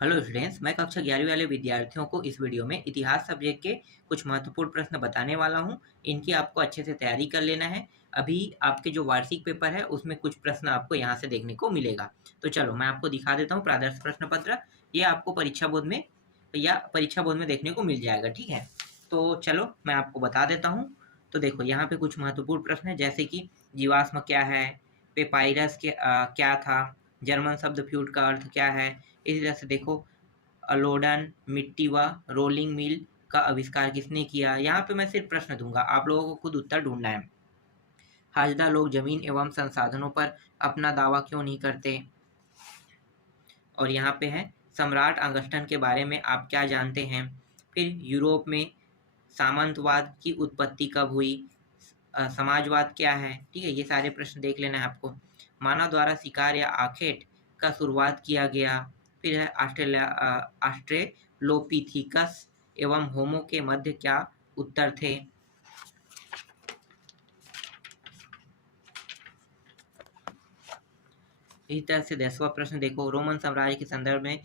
Hello students, मैं कक्षा 11वीं वाले विद्यार्थियों को इस वीडियो में इतिहास सब्जेक्ट के कुछ महत्वपूर्ण प्रश्न बताने वाला हूं। इनकी आपको अच्छे से तैयारी कर लेना है। अभी आपके जो वार्षिक पेपर है उसमें कुछ प्रश्न आपको यहाँ से देखने को मिलेगा। तो चलो मैं आपको दिखा देता हूँ प्रादर्श प्रश्न पत्र। ये आपको परीक्षा बोर्ड में देखने को मिल जाएगा, ठीक है। तो चलो मैं आपको बता देता हूँ। तो देखो यहाँ पे कुछ महत्वपूर्ण प्रश्न है, जैसे कि जीवाश्म क्या है, पेपाइरस क्या था, जर्मन शब्द फ्यूड का अर्थ क्या है। इसी तरह से देखो अलोडन मिट्टी व रोलिंग मिल का आविष्कार किसने किया। यहाँ पे मैं सिर्फ प्रश्न दूंगा, आप लोगों को खुद उत्तर ढूंढना है। हाजदा लोग जमीन एवं संसाधनों पर अपना दावा क्यों नहीं करते। और यहाँ पे है सम्राट अगस्टन के बारे में आप क्या जानते हैं। फिर यूरोप में सामंतवाद की उत्पत्ति कब हुई, समाजवाद क्या है, ठीक है। ये सारे प्रश्न देख लेना है आपको। मानव द्वारा शिकार या आखेट का शुरुआत किया गया। फिर है ऑस्ट्रेलोपिथिकस एवं होमो के मध्य क्या उत्तर थे। इसी तरह से 10वां प्रश्न देखो, रोमन साम्राज्य के संदर्भ में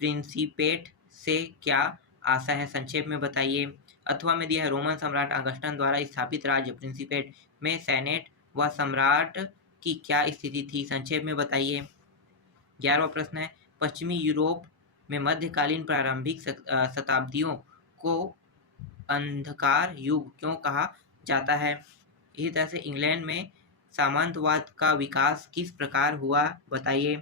प्रिंसिपेट से क्या आशा है, संक्षेप में बताइए। अथवा में दिया है रोमन सम्राट अगस्टन द्वारा स्थापित राज्य प्रिंसिपेट में सेनेट व सम्राट की क्या स्थिति थी, संक्षेप में बताइए। 11वां प्रश्न है पश्चिमी यूरोप में मध्यकालीन प्रारंभिक शताब्दियों को अंधकार युग क्यों कहा जाता है। इसी तरह से इंग्लैंड में सामंतवाद का विकास किस प्रकार हुआ, बताइए।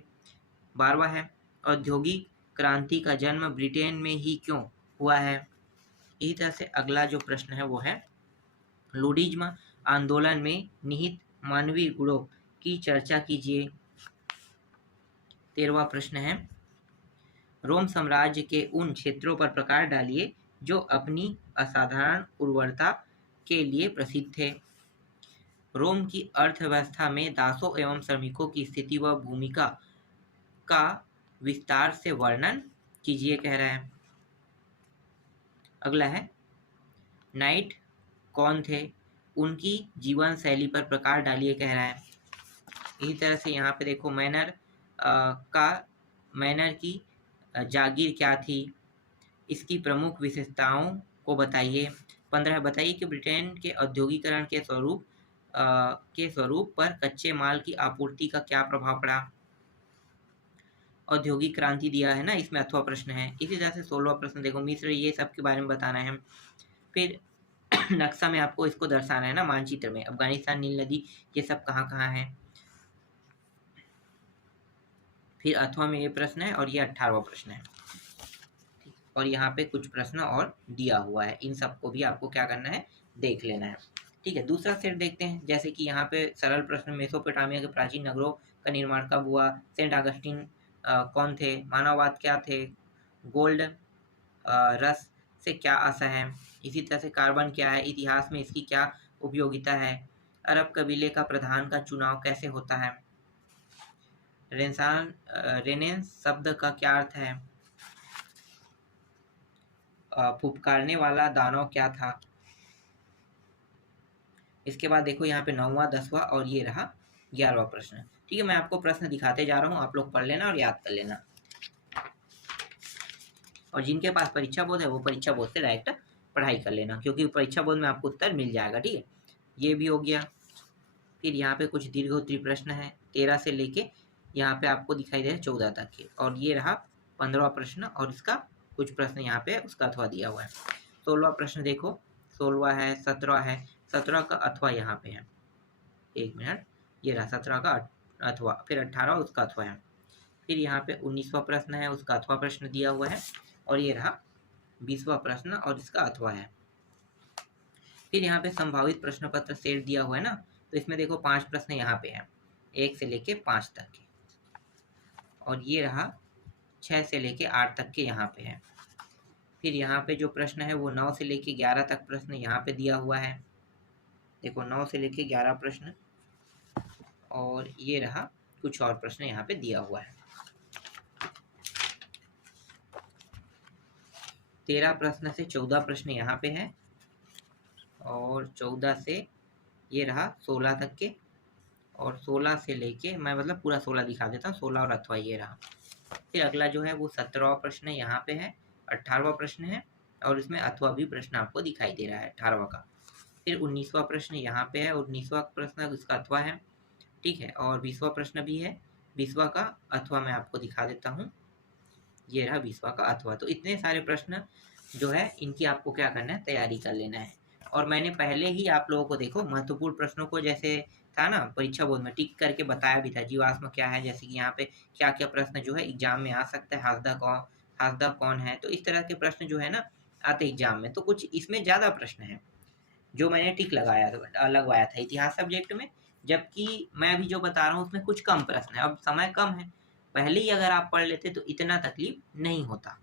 12वां है औद्योगिक क्रांति का जन्म ब्रिटेन में ही क्यों हुआ है। इसी तरह से अगला जो प्रश्न है वो है लुडिज्म आंदोलन में निहित मानवीय गुणों की चर्चा कीजिए। 13वां प्रश्न है रोम साम्राज्य के उन क्षेत्रों पर प्रकाश डालिए जो अपनी असाधारण उर्वरता के लिए प्रसिद्ध थे। रोम की अर्थव्यवस्था में दासों एवं श्रमिकों की स्थिति व भूमिका का विस्तार से वर्णन कीजिए, कह रहा है। अगला है नाइट कौन थे, उनकी जीवन शैली पर प्रकाश डालिए, कह रहा है। इसी तरह से यहाँ पे देखो मैनर की जागीर क्या थी, इसकी प्रमुख विशेषताओं को बताइए। 15 बताइए कि ब्रिटेन के औद्योगिकरण के स्वरूप पर कच्चे माल की आपूर्ति का क्या प्रभाव पड़ा। औद्योगिक क्रांति दिया है ना, इसमें अथवा प्रश्न है। इसी तरह से 16वां प्रश्न देखो मिस्र, ये सब के बारे में बताना है। फिर नक्शा में आपको इसको दर्शाना है ना, मानचित्र में अफगानिस्तान, नील नदी, ये सब कहाँ कहाँ है। फिर अथवा में ये प्रश्न है और ये 18वां प्रश्न है। और यहाँ पे कुछ प्रश्न और दिया हुआ है, इन सबको भी आपको क्या करना है, देख लेना है, ठीक है। दूसरा सेट देखते हैं, जैसे कि यहाँ पे सरल प्रश्न, मेसोपोटामिया के प्राचीन नगरों का निर्माण कब हुआ, सेंट अगस्टिन कौन थे, मानववाद क्या थे, गोल्ड रस से क्या आशा है। इसी तरह से कार्बन क्या है, इतिहास में इसकी क्या उपयोगिता है, अरब कबीले का प्रधान का चुनाव कैसे होता है, रेनेंस शब्द का क्या अर्थ है, फुफकारने वाला दानव क्या था। इसके बाद देखो यहाँ पे 9वां 10वां और ये रहा 11वां प्रश्न, ठीक है। मैं आपको प्रश्न दिखाते जा रहा हूँ, आप लोग पढ़ लेना और याद कर लेना। और जिनके पास परीक्षा बोर्ड है वो परीक्षा बोर्ड से डायरेक्ट पढ़ाई कर लेना, क्योंकि परीक्षा बोर्ड में आपको उत्तर मिल जाएगा, ठीक है। ये भी हो गया। फिर यहाँ पे कुछ दीर्घोत्तरीय प्रश्न है 13 से लेके यहाँ पे आपको दिखाई दे रहा है 14 तक के। और ये रहा 15वां प्रश्न और इसका कुछ प्रश्न यहाँ पे उसका अथवा दिया हुआ है। 16वां प्रश्न देखो, 16वां है, 17वां है, 17 का अथवा यहाँ पे है, एक मिनट, ये रहा 17 का अथवा। फिर 18 उसका अथवा है। फिर यहाँ पे 19वां प्रश्न है, उसका अथवा प्रश्न दिया हुआ है। और ये रहा 20वां प्रश्न और इसका अथवा है। फिर यहाँ पे संभावित प्रश्न पत्र सेट दिया हुआ है ना, तो इसमें देखो 5 प्रश्न यहाँ पे हैं, 1 से लेके 5 तक के। और ये रहा 6 से लेके 8 तक के यहाँ पे है। फिर यहाँ पे जो प्रश्न है वो 9 से लेके 11 तक प्रश्न यहाँ पे दिया हुआ है। देखो 9 से लेके 11 प्रश्न, और ये रहा कुछ और प्रश्न यहाँ पे दिया हुआ है। 13 प्रश्न से 14 प्रश्न यहाँ पे है, और 14 से ये रहा 16 तक के, और 16 से लेके मैं मतलब पूरा 16 दिखा देता हूँ, 16 और अथवा ये रहा। फिर अगला जो है वो 17वां प्रश्न यहाँ पे है, 18वां प्रश्न है और इसमें अथवा भी प्रश्न आपको दिखाई दे रहा है 18वां का। फिर 19वां प्रश्न यहाँ पे है, 19वां प्रश्न इसका अथवा है, ठीक है। और 20वां प्रश्न भी है, 20वां का अथवा मैं आपको दिखा देता हूँ, ये रहा 20वां का अथवा। तो इतने सारे प्रश्न जो है इनकी आपको क्या करना है, तैयारी कर लेना है। और मैंने पहले ही आप लोगों को देखो महत्वपूर्ण प्रश्नों को जैसे था ना परीक्षा बोर्ड में टिक करके बताया भी था, जीवाश्म क्या है, जैसे कि यहाँ पे क्या क्या प्रश्न जो है एग्जाम में आ सकता है, हासदा कौन है, तो इस तरह के प्रश्न जो है ना आते एग्जाम में। तो कुछ इसमें ज्यादा प्रश्न है जो मैंने टिक लगवाया था इतिहास सब्जेक्ट में, जबकि मैं अभी जो बता रहा हूँ उसमें कुछ कम प्रश्न है। अब समय कम है, पहले ही अगर आप पढ़ लेते तो इतना तकलीफ नहीं होता।